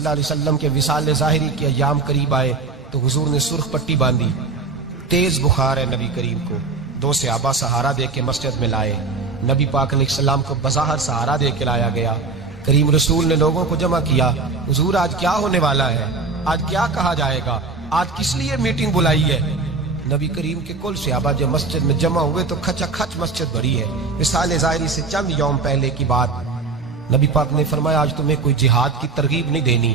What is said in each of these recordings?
اللہ علیہ وسلم کے وصال ظاہری کے ایام قریب آئے تو حضور نے سرخ پٹی باندھی، تیز بخار ہے نبی کریم کو، 2 صحابہ سہارا دے کے مسجد میں لائے، نبی پاک علیہ السلام کو بظاہر سہارا دے کے لایا گیا۔ کریم رسول نے لوگوں کو جمع کیا، حضور آج کیا ہونے والا ہے، آج کیا کہا جائے گا، آج کس لیے میٹنگ بلائی ہے؟ نبی کریم کے کل صحابہ جب مسجد میں جمع ہوئے تو کھچا کھچ مسجد بھری ہے۔ وصال ظاہری سے چند یوم پہلے کی بات، نبی پاک نے فرمایا آج تمہیں کوئی جہاد کی ترغیب نہیں دینی،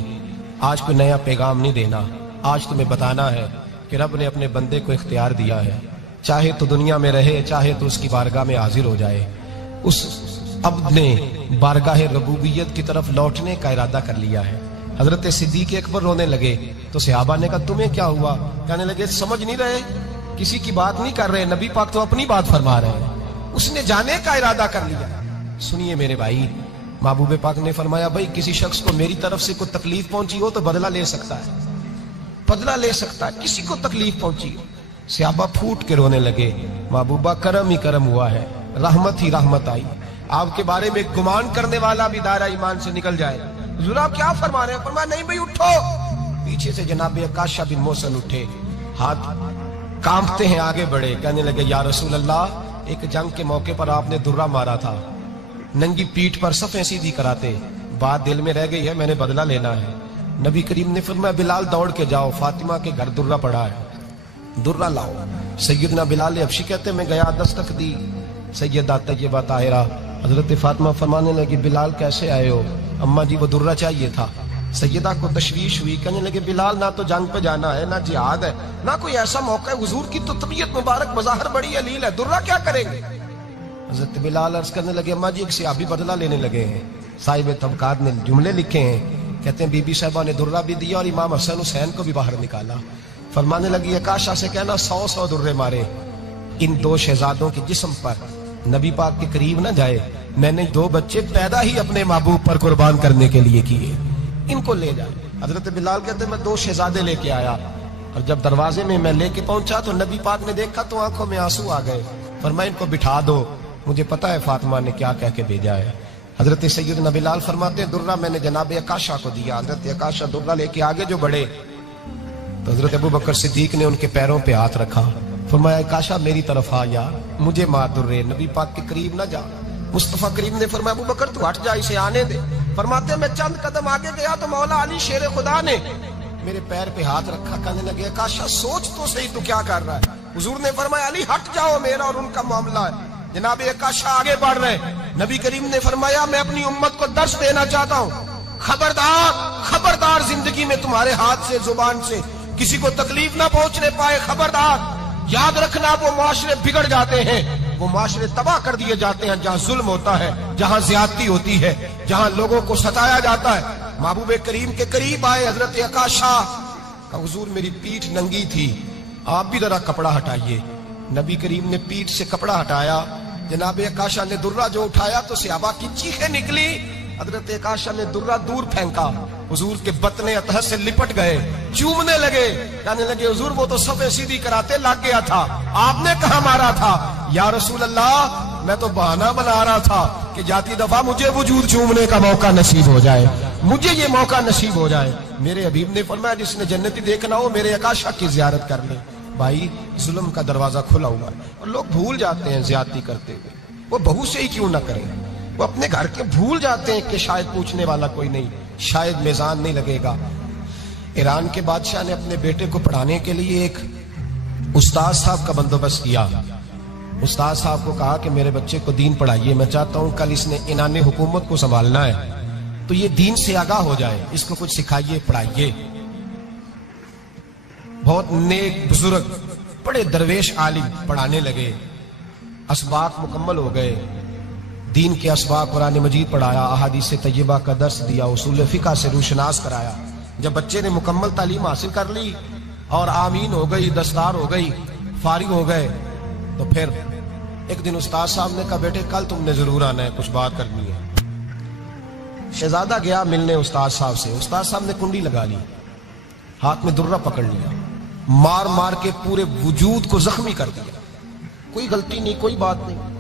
آج کوئی نیا پیغام نہیں دینا، آج تمہیں بتانا ہے کہ رب نے اپنے بندے کو اختیار دیا ہے، چاہے تو دنیا میں رہے، چاہے تو اس کی بارگاہ میں حاضر ہو جائے۔ اس عبد نے بارگاہ ربوبیت کی طرف لوٹنے کا ارادہ کر لیا ہے۔ حضرت صدیق اکبر رونے لگے تو صحابہ نے کہا تمہیں کیا ہوا؟ کہنے لگے سمجھ نہیں رہے، کسی کی بات نہیں کر رہے، نبی پاک تو اپنی بات فرما رہے ہیں، اس نے جانے کا ارادہ کر لیا۔ سنیے میرے بھائی، محبوب پاک نے فرمایا بھائی کسی شخص کو میری طرف سے کوئی تکلیف پہنچی ہو تو بدلہ لے سکتا ہے، بدلہ لے سکتا ہے، کسی کو تکلیف پہنچی ہو۔ صحابہ پھوٹ کے رونے لگے، محبوبہ کرم ہی کرم ہوا ہے، رحمت ہی رحمت آئی، آپ کے بارے میں گمان کرنے والا بھی دائرہ ایمان سے نکل جائے۔ حضور آپ کیا فرما رہے ہیں؟ فرمایا نہیں بھائی اٹھو۔ پیچھے سے جناب عکاشہ بن محصن اٹھے، ہاتھ کانپتے ہیں، آگے بڑھے، کہنے لگے یا رسول اللہ، ایک جنگ کے موقع پر آپ نے درہ مارا تھا، ننگی پیٹھ پر صفیں سیدھی کراتے، بات دل میں رہ گئی ہے، میں نے بدلہ لینا ہے۔ نبی کریم نے فرمایا بلال دوڑ کے جاؤ، فاطمہ کے گھر درہ پڑا ہے، درہ لاؤ۔ سیدنا بلال حبشی کہتے میں گیا، دستک دی سیدہ طیبہ طاہرہ، حضرت فاطمہ فرمانے لگی بلال کیسے آئے ہو؟ اماں جی وہ درہ چاہیے تھا۔ سیدہ کو تشویش ہوئی، کہنے لگے بلال نہ تو جنگ پہ جانا ہے، نہ جہاد ہے، نہ کوئی ایسا موقع ہے، حضور کی تو طبیعت مبارک بظاہر بڑی علیل ہے، درہ کیا کریں گے؟ حضرت بلال عرض کرنے لگے اماں جی ایک صحابی بدلہ لینے لگے ہیں، صاحب طبقات نے جملے لکھے ہیں، کہتے ہیں بی بی صاحبہ نے درہ بھی دیا اور امام حسن حسین کو بھی باہر نکالا۔ فرمانے لگی عکاشہ سے کہنا 100 درے مارے، ان 2 شہزادوں کے جسم پر نبی پاک کے قریب نہ جائے، میں نے 2 بچے پیدا ہی اپنے محبوب پر قربان کرنے کے لیے کیے، ان کو لے جائے۔ حضرت بلال کہتے ہیں میں 2 شہزادے لے کے آیا، اور جب دروازے میں میں لے کے پہنچا تو نبی پاک نے دیکھا تو آنکھوں میں آنسو آ گئے، فرمایا ان کو بٹھا دو، مجھے پتا ہے فاطمہ نے کیا کہہ کے بھیجا ہے۔ حضرت سیدنا بلال فرماتے ہیں درہ میں نے جناب عکاشہ کو دیا، حضرت عکاشہ درہ لے کے آگے جو بڑھے تو حضرت ابوبکر صدیق نے ان کے پیروں پہ ہاتھ رکھا، فرمایا عکاشہ میری طرف آ یا مجھے مار درے، نبی پاک کے قریب نہ جا۔ مصطفیٰ کریم نے فرمایا ابوبکر تو ہٹ جا، اسے آنے دے۔ فرماتے ہیں میں چند قدم آگے گیا تو مولا علی شیر خدا نے میرے پیر پہ ہاتھ رکھا، کہنے لگے عکاشہ سوچ تو صحیح تو کیا کر رہا ہے؟ حضور نے فرمایا علی ہٹ جاؤ، میرا اور ان کا معاملہ ہے۔ جناب عکاشہ آگے بڑھ رہے، نبی کریم نے فرمایا میں اپنی امت کو درس دینا چاہتا ہوں، خبردار خبردار زندگی میں تمہارے ہاتھ سے زبان سے کسی کو تکلیف نہ پہنچنے پائے، خبردار یاد رکھنا وہ معاشرے بگڑ جاتے ہیں، وہ معاشرے تباہ کر دیے جاتے ہیں جہاں ظلم ہوتا ہے، جہاں زیادتی ہوتی ہے، جہاں لوگوں کو ستایا جاتا ہے۔ محبوب کریم کے قریب آئے حضرت عکاشہ کہ حضور میری پیٹھ ننگی تھی، آپ بھی ذرا کپڑا ہٹائیے۔ نبی کریم نے پیٹھ سے کپڑا ہٹایا، جناب عکاشہ نے درہ جو اٹھایا تو صحابہ کی چیخیں نکلی، حضرت عکاشہ نے درہ دور پھینکا، حضور کے بطن اطہر سے لپٹ گئے، چومنے لگے، کہنے لگے حضور وہ تو صفیں سیدھی کراتے لگ گیا تھا، آپ نے کہاں مارا تھا؟ یا رسول اللہ میں تو بہانہ بنا رہا تھا کہ جاتی دفعہ مجھے وجود چومنے کا موقع نصیب ہو جائے، مجھے یہ موقع نصیب ہو جائے۔ میرے حبیب نے فرمایا جس نے جنتی دیکھنا ہو میرے عکاشہ کی زیارت کر لے۔ بھائی ظلم کا دروازہ کھلا ہوا ہے اور لوگ بھول جاتے ہیں زیادتی کرتے ہوئے، وہ بہو سے ہی کیوں نہ کریں، وہ اپنے گھر کے بھول جاتے ہیں کہ شاید پوچھنے والا کوئی نہیں، شاید میزان نہیں لگے گا۔ ایران کے بادشاہ نے اپنے بیٹے کو پڑھانے کے لیے ایک استاد صاحب کا بندوبست کیا، استاد صاحب کو کہا کہ میرے بچے کو دین پڑھائیے، میں چاہتا ہوں کل اس نے عنان حکومت کو سنبھالنا ہے تو یہ دین سے آگاہ ہو جائے، اس کو کچھ سکھائیے پڑھائیے۔ بہت نیک بزرگ بڑے درویش عالم پڑھانے لگے، اسباق مکمل ہو گئے، دین کے اسباق قرآن مجید پڑھایا، احادیث طیبہ کا درس دیا، اصول فقہ سے روشناس کرایا۔ جب بچے نے مکمل تعلیم حاصل کر لی اور آمین ہو گئی، دستار ہو گئی، فارغ ہو گئے تو پھر ایک دن استاد صاحب نے کہا بیٹے کل تم نے ضرور آنا ہے، کچھ بات کرنی ہے۔ شہزادہ گیا ملنے استاد صاحب سے، استاد صاحب نے کنڈی لگا لی، ہاتھ میں درہ پکڑ لیا، مار مار کے پورے وجود کو زخمی کر دیا، کوئی غلطی نہیں، کوئی بات نہیں۔